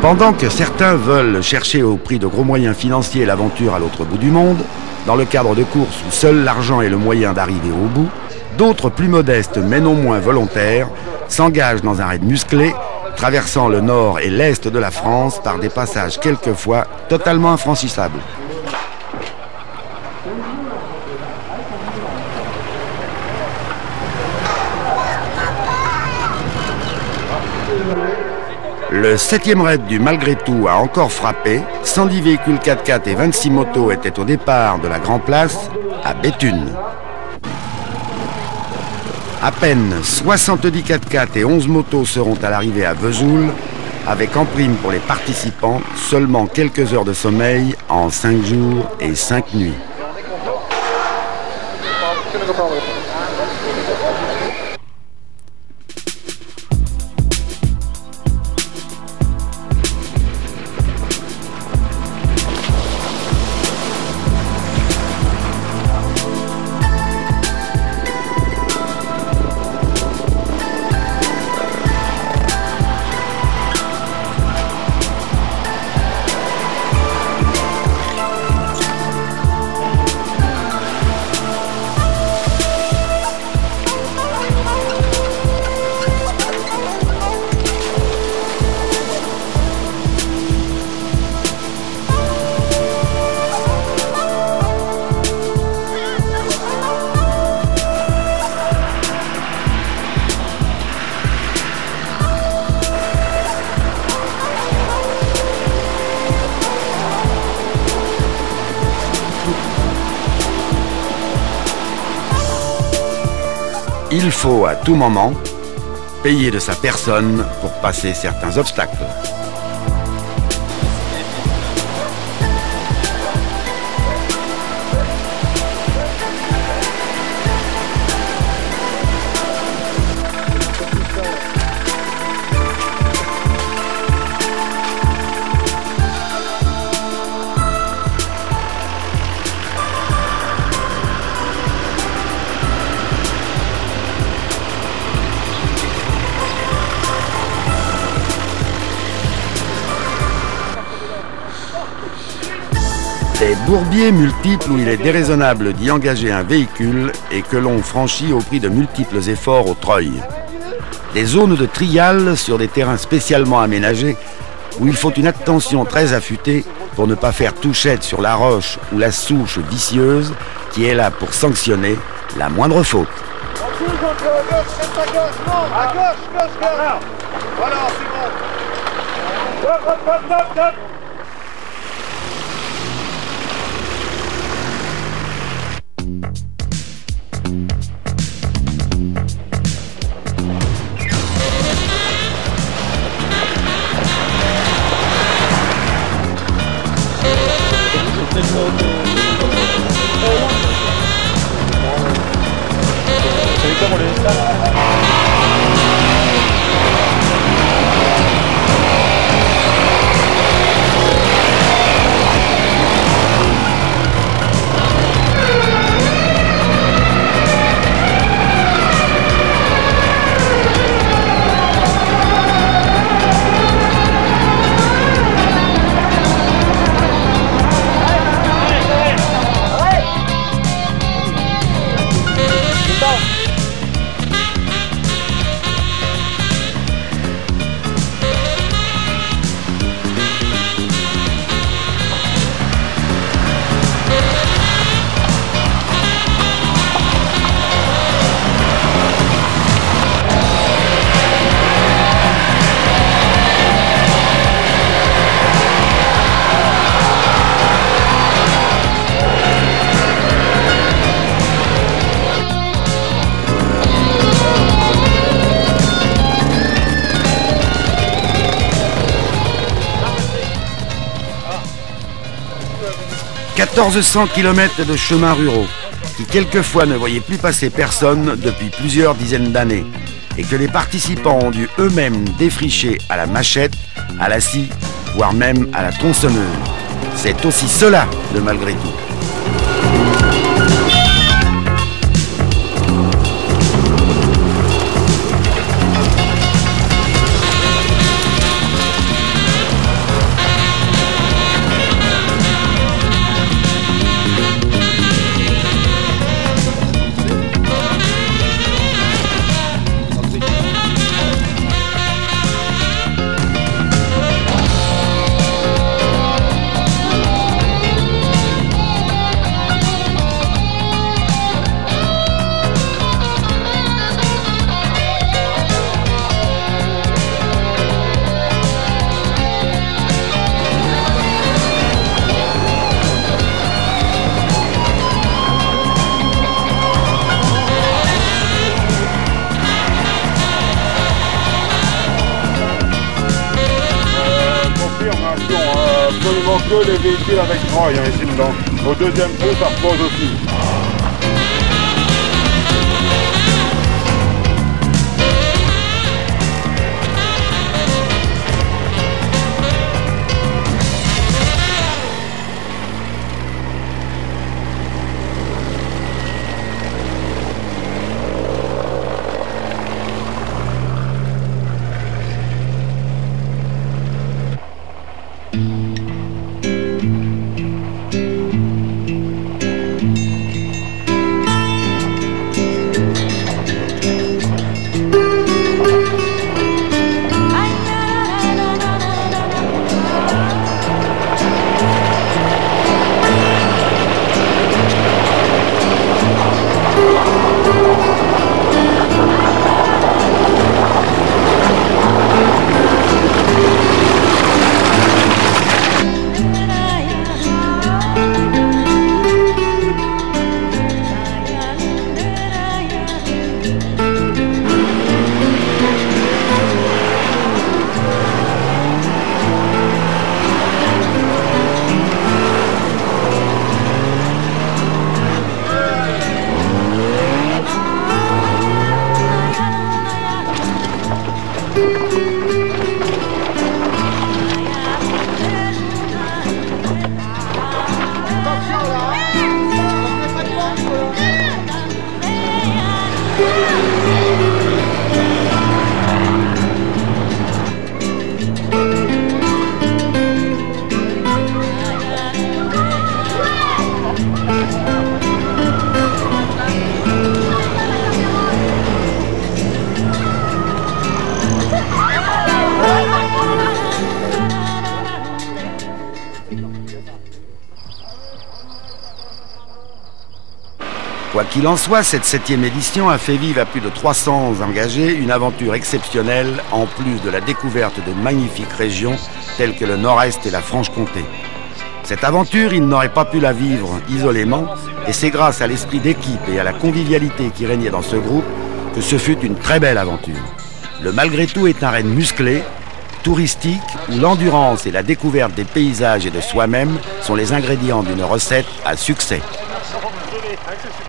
Pendant que certains veulent chercher au prix de gros moyens financiers l'aventure à l'autre bout du monde, dans le cadre de courses où seul l'argent est le moyen d'arriver au bout, d'autres plus modestes mais non moins volontaires s'engagent dans un raid musclé, traversant le nord et l'est de la France par des passages quelquefois totalement infranchissables. Le 7e raid du Malgré tout a encore frappé. 110 véhicules 4x4 et 26 motos étaient au départ de la Grand Place à Béthune. À peine 70 4x4 et 11 motos seront à l'arrivée à Vesoul, avec en prime pour les participants seulement quelques heures de sommeil en 5 jours et 5 nuits. Il faut à tout moment payer de sa personne pour passer certains obstacles. Des bourbiers multiples où il est déraisonnable d'y engager un véhicule et que l'on franchit au prix de multiples efforts au treuil. Des zones de trial sur des terrains spécialement aménagés où il faut une attention très affûtée pour ne pas faire touchette sur la roche ou la souche vicieuse qui est là pour sanctionner la moindre faute. À gauche. Voilà, c'est bon. Top. « 1400 km de chemins ruraux qui quelquefois ne voyaient plus passer personne depuis plusieurs dizaines d'années et que les participants ont dû eux-mêmes défricher à la machette, à la scie, voire même à la tronçonneuse. C'est aussi cela le Malgré tout. attention, absolument que les véhicules avec treuil ici dedans. Au deuxième trou, ça repose aussi. Quoi qu'il en soit, cette 7e édition a fait vivre à plus de 300 engagés une aventure exceptionnelle en plus de la découverte de magnifiques régions telles que le Nord-Est et la Franche-Comté. Cette aventure, ils n'auraient pas pu la vivre isolément et c'est grâce à l'esprit d'équipe et à la convivialité qui régnait dans ce groupe que ce fut une très belle aventure. Le Malgré tout est un raid musclé, touristique, où l'endurance et la découverte des paysages et de soi-même sont les ingrédients d'une recette à succès.